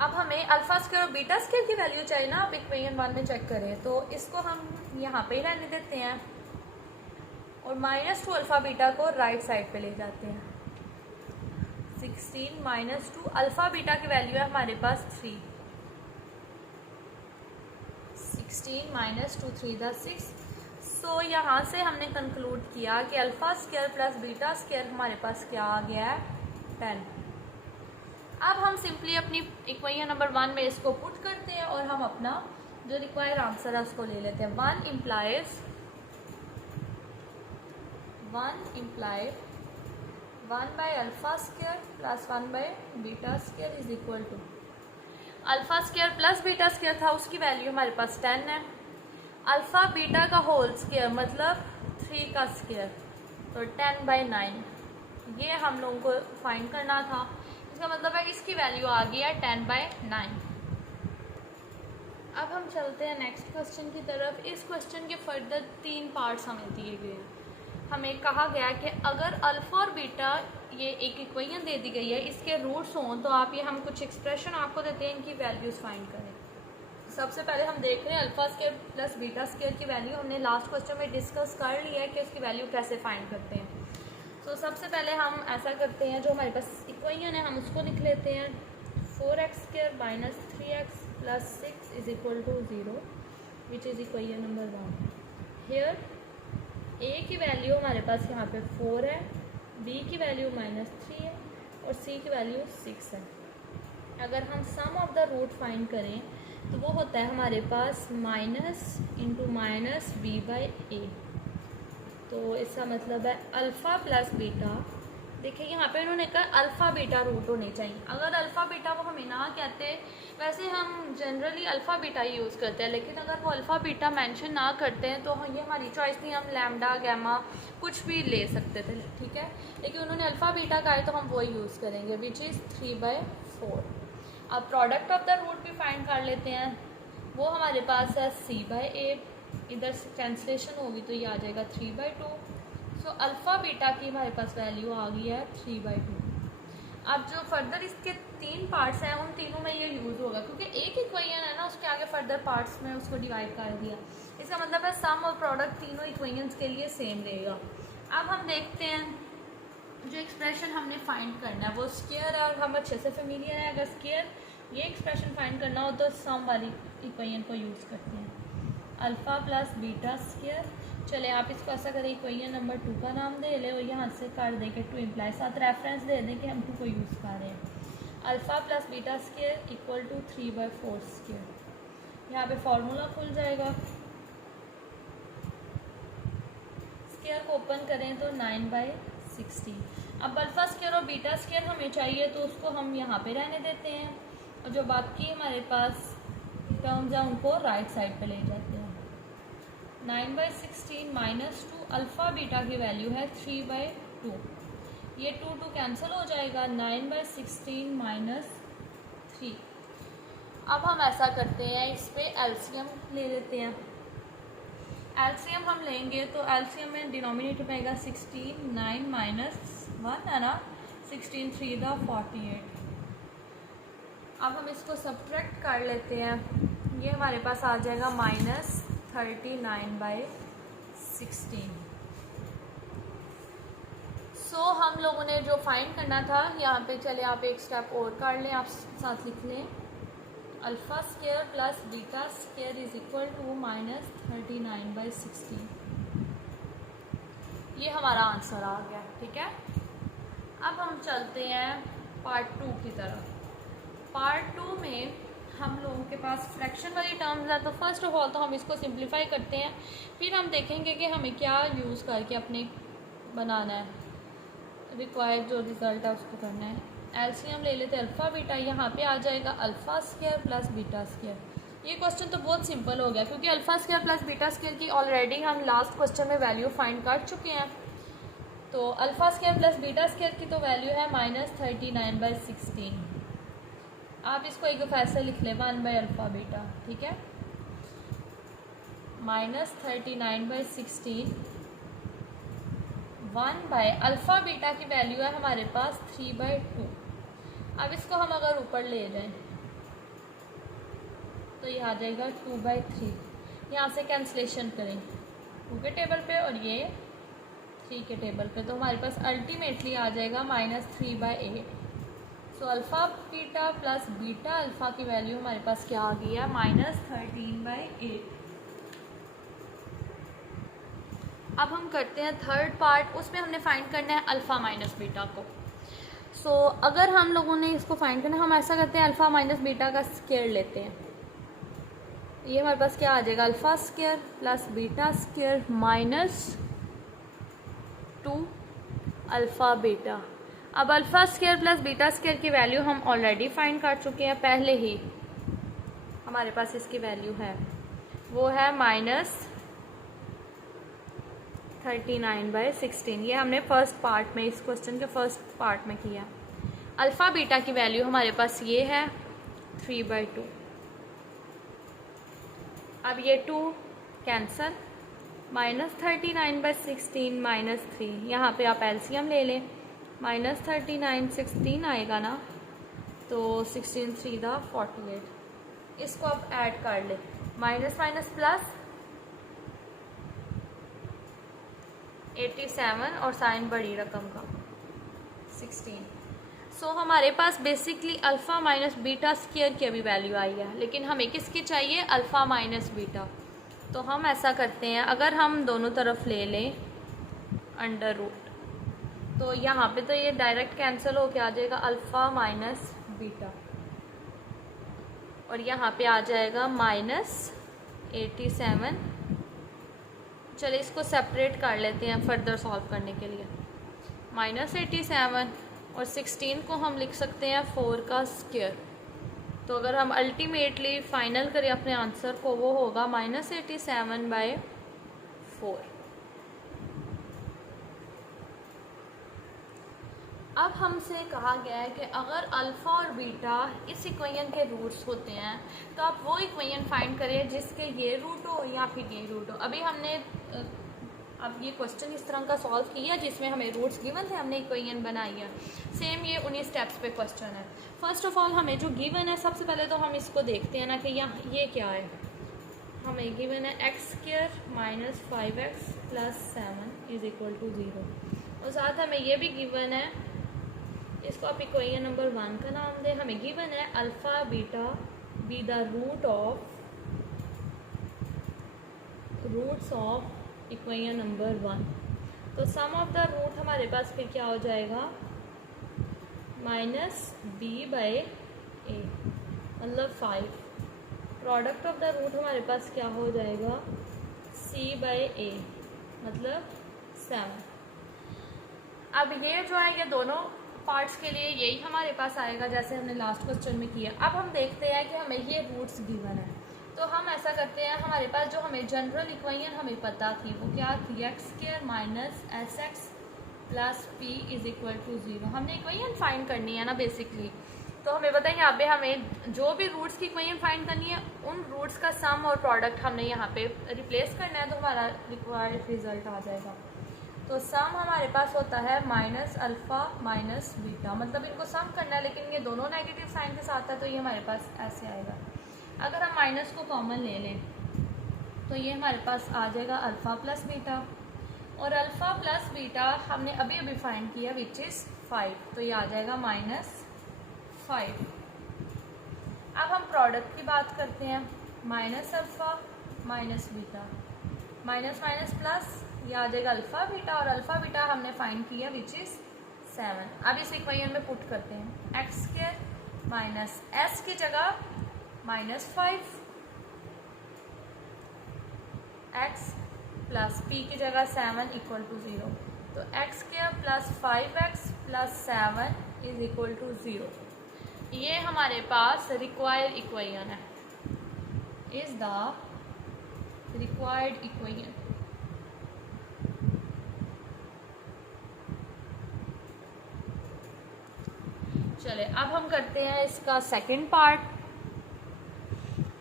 अब हमें α² और β² की वैल्यू चाहिए ना, आप इक्वेशन 1 में चेक करें तो इसको हम यहाँ पे ही रहने देते हैं और -2 α/β को राइट साइड पे ले जाते हैं। 16 -2 α/β की वैल्यू है हमारे पास 3। 16 -2 3 द 6। सो यहाँ से हमने कंक्लूड किया कि α² प्लस β² हमारे पास क्या आ गया है 10। अब हम सिंपली अपनी इक्वेशन नंबर 1 में इसको पुट करते हैं और हम अपना जो रिक्वायर्ड आंसर है उसको ले लेते हैं। 1 implies 1/α² plus 1/β² is equal to α² plus β² था, उसकी वैल्यू हमारे पास 10 है। α/β का होल स्क्वायर मतलब 3 का स्क्वायर तो 10/9, ये हम लोगों को फाइंड करना था। इसका मतलब है इसकी वैल्यू आ गई है 10/9। अब हम चलते हैं नेक्स्ट क्वेश्चन की तरफ। इस क्वेश्चन के फर्दर 3 पार्ट्स हमें दिए गए हैं। हमें कहा गया कि अगर अल्फ़ा और बीटा, ये एक इक्वेशन दे दी गई है, इसके रूट्स हों तो आप ये हम कुछ एक्सप्रेशन आपको देते हैं, इनकी वैल्यूज़ फाइंड करें। सबसे पहले हम देख रहे हैं α² प्लस β² की वैल्यू हमने लास्ट क्वेश्चन में डिस्कस कर लिया है कि उसकी वैल्यू कैसे फाइंड करते हैं। तो सबसे पहले हम ऐसा करते हैं, जो हमारे पास इक्वेशन है हम उसको लिख लेते हैं 4x² minus 3x plus 6 is equal to 0 which is equation number 1। Here a की वैल्यू हमारे पास यहाँ पे 4 है, b की वैल्यू -3 है और c की वैल्यू 6 है। अगर हम सम ऑफ द रूट फाइंड करें तो वो होता है हमारे पास माइनस इंटू माइनस b/a। तो इसका मतलब है अल्फ़ा प्लस बीटा। देखिए यहाँ पे उन्होंने कहा अल्फ़ा बीटा रूट होने चाहिए। अगर अल्फ़ा बीटा वो हमें ना कहते, वैसे हम जनरली अल्फ़ा बीटा ही यूज़ करते हैं, लेकिन अगर वो अल्फ़ा बीटा मेंशन ना करते हैं तो ये हमारी चॉइस थी, हम लैम्डा गैमा कुछ भी ले सकते थे, ठीक है। लेकिन उन्होंने अल्फ़ा बीटा कहा है तो हम वही यूज़ करेंगे विच इज़ 3/4। अब प्रोडक्ट ऑफ द रूट भी फाइंड कर लेते हैं, वो हमारे पास है c/a, इधर से कैंसलेशन होगी तो ये आ जाएगा 3/2। सो अल्फ़ा बीटा की हमारे पास वैल्यू आ गई है 3/2। अब जो फर्दर इसके 3 पार्ट्स हैं उन तीनों में ये यूज़ होगा, क्योंकि एक इक्वेशन है ना, उसके आगे फर्दर पार्ट्स में उसको डिवाइड कर दिया। इसका मतलब है सम और प्रोडक्ट तीनों इक्वेशंस के लिए सेम रहेगा। अब हम देखते हैं जो एक्सप्रेशन हमने फाइंड करना है वो स्क्वायर है और हम अच्छे से फेमिलियर है। अगर स्क्वायर ये एक्सप्रेशन फाइंड करना हो तो सम वाली इक्वेशन को यूज़ करते हैं। Alpha plus beta square. चले आप इसको ऐसा करें, इक्वेशन नंबर 2 का नाम दे ले और यहाँ से कर दें कि 2 इम्प्लाई, साथ रेफरेंस दे दें कि हम 2 को यूज़ कर रहे हैं। Alpha plus beta square equal to 3/4 square. यहाँ पे फार्मूला खुल जाएगा, स्क्वायर को ओपन करें तो 9/16। अब अल्फ़ा स्क्वायर और बीटा स्क्वायर हमें चाहिए तो उसको हम यहाँ पे रहने देते हैं और जो बाकी हमारे पास टर्म्स हैं उनको राइट साइड पे ले जाते हैं। 9/16 माइनस 2, अल्फ़ा बीटा की वैल्यू है 3/2, ये 2 कैंसिल हो जाएगा। 9/16 माइनस 3। अब हम ऐसा करते हैं, इस पे एलसीएम ले लेते हैं। एलसीएम हम लेंगे तो एलसीएम में डिनोमिनेटर में आएगा 16, 9 माइनस 1 है ना, 16 3 दा 48। अब हम इसको सब्ट्रैक्ट कर लेते हैं, ये हमारे पास आ जाएगा -39/16। सो हम लोगों ने जो फाइंड करना था यहाँ पे, चले आप एक स्टेप और कर लें, आप साथ लिख लें, alpha square plus beta square is equal to -39/16। ये हमारा आंसर आ गया, ठीक है। अब हम चलते हैं पार्ट 2 की तरफ। पार्ट 2 में हम लोगों के पास फ्रैक्शन वाली टर्म्स है, तो फर्स्ट ऑफ ऑल तो हम इसको सिंप्लीफाई करते हैं, फिर हम देखेंगे कि हमें क्या यूज़ करके अपने बनाना है, रिक्वायर्ड जो रिज़ल्ट है उसको करना है। एलसीएम ले लेते हैं अल्फ़ा बीटा, यहाँ पे आ जाएगा alpha square plus beta square. ये क्वेश्चन तो बहुत सिंपल हो गया क्योंकि alpha square plus beta square की ऑलरेडी हम लास्ट क्वेश्चन में वैल्यू फाइंड कर चुके हैं। तो alpha square plus beta square की तो वैल्यू है -39/16। आप इसको एक दफ़ा ऐसे लिख लें, 1/अल्फ़ा बीटा, ठीक है। -39/16 1/अल्फ़ा बीटा की वैल्यू है हमारे पास 3/2। अब इसको हम अगर ऊपर ले जाएं तो ये आ जाएगा 2/3। यहाँ से कैंसलेशन करें 2 के टेबल पे और ये 3 के टेबल पे, तो हमारे पास अल्टीमेटली आ जाएगा -3/8। सो alpha beta plus beta alpha की वैल्यू हमारे पास क्या आ गई है, -13/8। अब हम करते हैं थर्ड पार्ट, उसमें हमने फाइंड करना है अल्फ़ा माइनस बीटा को। सो अगर हम लोगों ने इसको फाइंड करना है, हम ऐसा करते हैं, अल्फ़ा माइनस बीटा का स्क्वायर लेते हैं। ये हमारे पास क्या आ जाएगा, alpha square plus beta square -2 alpha beta. अब alpha square plus beta square की वैल्यू हम ऑलरेडी फाइंड कर चुके हैं, पहले ही हमारे पास इसकी वैल्यू है, वो है -39/16। ये हमने फर्स्ट पार्ट में, इस क्वेश्चन के फर्स्ट पार्ट में किया। अल्फ़ा बीटा की वैल्यू हमारे पास ये है 3/2। अब ये 2 कैंसल, -39/16 -3, यहाँ पे आप एलसीएम ले लें, -39/16 आएगा ना, तो 16 3 दा 48। इसको आप ऐड कर लें, माइनस माइनस प्लस 87 और साइन बड़ी रकम का 16। सो हमारे पास basically alpha minus beta square की अभी वैल्यू आई है, लेकिन हमें किसकी चाहिए, अल्फ़ा माइनस बीटा। तो हम ऐसा करते हैं, अगर हम दोनों तरफ ले लें अंडर रूट, तो यहाँ पे तो ये डायरेक्ट कैंसिल होके आ जाएगा अल्फ़ा माइनस बीटा, और यहाँ पे आ जाएगा -87। चलिए इसको सेपरेट कर लेते हैं फर्दर सॉल्व करने के लिए। -87 और 16 को हम लिख सकते हैं 4 का स्क्वायर। तो अगर हम अल्टीमेटली फाइनल करें अपने आंसर को, वो होगा -87/4। अब हमसे कहा गया है कि अगर अल्फ़ा और बीटा इस इक्वेशन के रूट्स होते हैं तो आप वो इक्वेशन फाइंड करें जिसके ये रूट हो या फिर ये रूट हो। अभी हमने अब ये क्वेश्चन इस तरह का सॉल्व किया जिसमें हमें रूट्स गिवन थे, हमने इक्वेशन बनाई है। सेम ये 19 स्टेप्स पे क्वेश्चन है। फर्स्ट ऑफ ऑल हमें जो गिवन है, सबसे पहले तो हम इसको देखते हैं ना कि ये क्या है। हमें गिवन है x² - 5x + 7 = 0, और साथ हमें ये भी गिवन है, इसको आप इक्वेशन नंबर 1 का नाम दें। हमें गिवन है alpha beta be the root of roots of equation number 1। तो सम ऑफ द रूट हमारे पास फिर क्या हो जाएगा, -b/a मतलब 5। प्रोडक्ट ऑफ द रूट हमारे पास क्या हो जाएगा, c/a मतलब 7। अब ये जो है ये दोनों पार्ट्स के लिए यही हमारे पास आएगा जैसे हमने लास्ट क्वेश्चन में किया। अब हम देखते हैं कि हमें ये रूट्स गिवन है, तो हम ऐसा करते हैं, हमारे पास जो हमें जनरल इक्वेशन हमें पता थी वो क्या थी, x² - sx + p = 0। हमने इक्वेशन फाइंड करनी है ना बेसिकली, तो हमें पता है यहाँ पे हमें जो भी रूट्स की इक्वेशन फाइंड करनी है उन रूट्स का सम और प्रोडक्ट हमने यहाँ पे रिप्लेस करना है, तो हमारा रिक्वायर्ड रिजल्ट आ जाएगा। तो सम हमारे पास होता है -α - बीटा, मतलब इनको सम करना है लेकिन ये दोनों नेगेटिव साइन के साथ है, तो ये हमारे पास ऐसे आएगा। अगर हम माइनस को कॉमन ले लें तो ये हमारे पास आ जाएगा α + बीटा, और α + बीटा हमने अभी अभी फाइंड किया विच इज़ 5, तो ये आ जाएगा -5। अब हम प्रोडक्ट की बात करते हैं, -α - बीटा, माइनस माइनस प्लस, ये आ जाएगा अल्फ़ा बीटा, और अल्फ़ा बीटा हमने फाइंड किया विच इज़ 7। अब इस इक्वेशन में पुट करते हैं, x² - s की जगह -5, x + p की जगह 7 = 0, तो x² + 5x + 7 = 0। ये हमारे पास रिक्वायर्ड इक्वेशन है, इज़ द रिक्वायर्ड इक्वेशन। चले अब हम करते हैं इसका सेकंड पार्ट,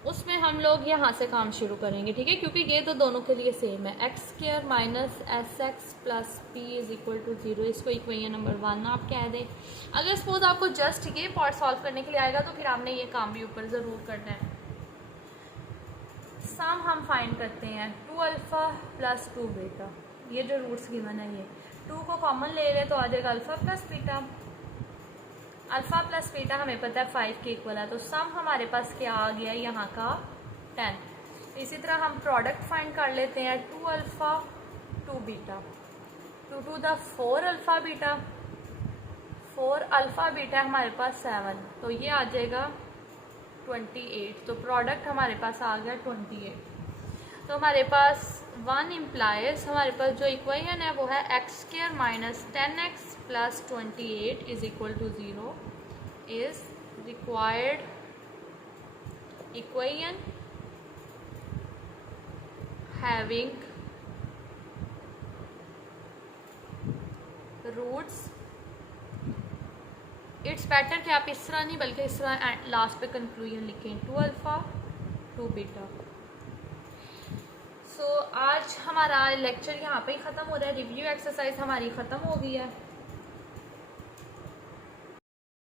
उसमें हम लोग यहाँ से काम शुरू करेंगे, ठीक है, क्योंकि ये तो दोनों के लिए सेम है। x² - sx + p = 0, इसको इक्वेशन नंबर 1 आप कह दें। अगर सपोज आपको जस्ट ये पार्ट सॉल्व करने के लिए आएगा तो फिर आपने ये काम भी ऊपर ज़रूर करना है। सम हम फाइंड करते हैं 2α + 2 बीटा, ये जो रूट्स गिवन है ये 2 को कॉमन ले रहे तो आ जाएगा अल्फ़ा + बीटा, अल्फ़ा + बीटा हमें पता है 5 के इक्वल है, तो सम हमारे पास क्या आ गया यहाँ का 10। इसी तरह हम प्रोडक्ट फाइंड कर लेते हैं 2α 2 beta, 2 to the 4 alpha beta, 4 alpha beta हमारे पास 7, तो ये आ जाएगा 28, तो प्रोडक्ट हमारे पास आ गया 28। तो हमारे पास 1 इम्प्लाइज हमारे पास जो इक्वेशन है वो है x² - 10x + 28 = 0 is required equation having roots. It's better कि आप इस तरह नहीं बल्कि इस तरह लास्ट पे कंक्लूजन लिखें 2α 2 बीटा। सो आज हमारा लेक्चर यहाँ पे ही ख़त्म हो रहा है, रिव्यू एक्सरसाइज हमारी ख़त्म हो गई है।